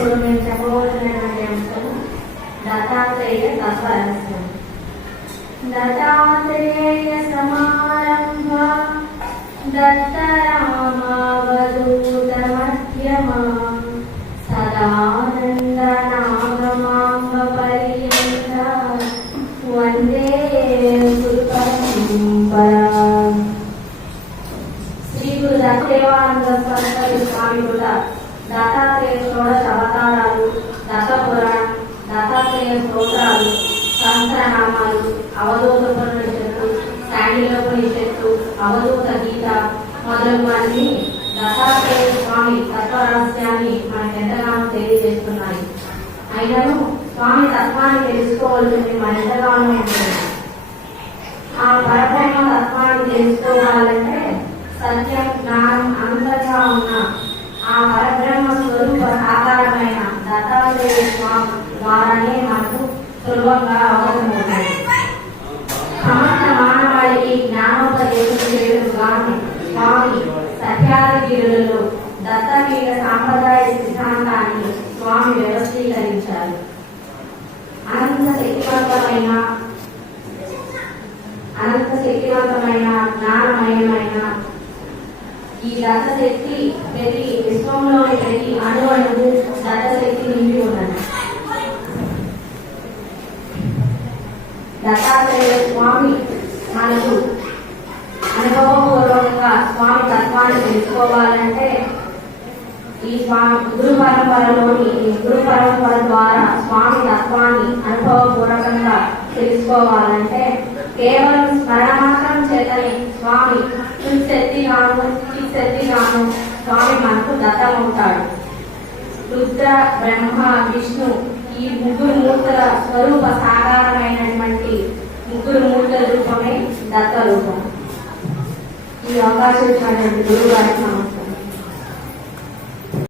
ఇప్పుడు నేను చెప్పబోతున్నటువంటి అంశం దత్తాత్రేయ తత్వరహస్యం. దత్తాత్రేయ సమారంభ దత్తరామావధూత మధ్యమా సదానంద నాగమాంబ పర్యంత వందే గురు పరంపరా. శ్రీ గురు దత్తదేవానంద సరస్వతి స్వామి కూడా దత్తాత్రేయ షోడశ అవతారాలు, దత్త పురాణం, దత్తాత్రేయ స్తోత్రాలు, సహస్రనామాలు, అవధూతోపనిషత్తు, శాండిల్యోపనిషత్తు, అవధూత గీత మొదలగువన్నీ దత్తాత్రేయ స్వామి తత్వరహస్యాన్ని మనకు ఎంతగానో తెలియజేస్తున్నాయి. అయినను స్వామి తత్వాన్ని తెలుసుకోవాల్సింది మన ఎంతగానో ఉంటుంది. ఆ పరబ్రహ్మ తత్వాన్ని తెలుసుకోవాలంటే సత్యం, జ్ఞానం అంతగా ఉన్న ఆ పరబ్రహ్మ స్వరూప సాకారమైన దత్తాత్రేయ స్వామి ద్వారానే మనకు సులభంగా అవగతమవుతాయి. సమస్త మానవాళికి జ్ఞానోపదేశం చేయడం గాను స్వామి సత్యాదిగిరులలో దత్తపీఠ సాంప్రదాయ సిద్ధాంతాన్ని స్వామి వ్యవస్థీకరించారు. అనంత శక్తివంతమైన జ్ఞానమయమైన ఈ దత్తశక్తి ప్రతి విశ్వంలోని ప్రతి అణువణువు దత్తశక్తి నిండి ఉన్నది. దత్తాత్రేయ స్వామి మనకు అనుభవపూర్వకంగా స్వామి తత్వాన్ని తెలుసుకోవాలంటే ఈ గురు పరంపర ద్వారా స్వామి తత్వాన్ని అనుభవపూర్వకంగా తెలుసుకోవాలంటే కేవలం స్మరణ మాత్రం చేతనే స్వామి చిత్తశక్తిగాను స్వామి మనకు దత్తమవుతాడు. రుద్ర, బ్రహ్మ, విష్ణు ఈ ముగ్గురు మూర్తుల స్వరూప సాకారమైనటువంటి ముగ్గురు మూర్తుల రూపమే దత్త రూపం. ఈ అవకాశం ఇచ్చినటువంటి గురువు గారికి నమస్కారం.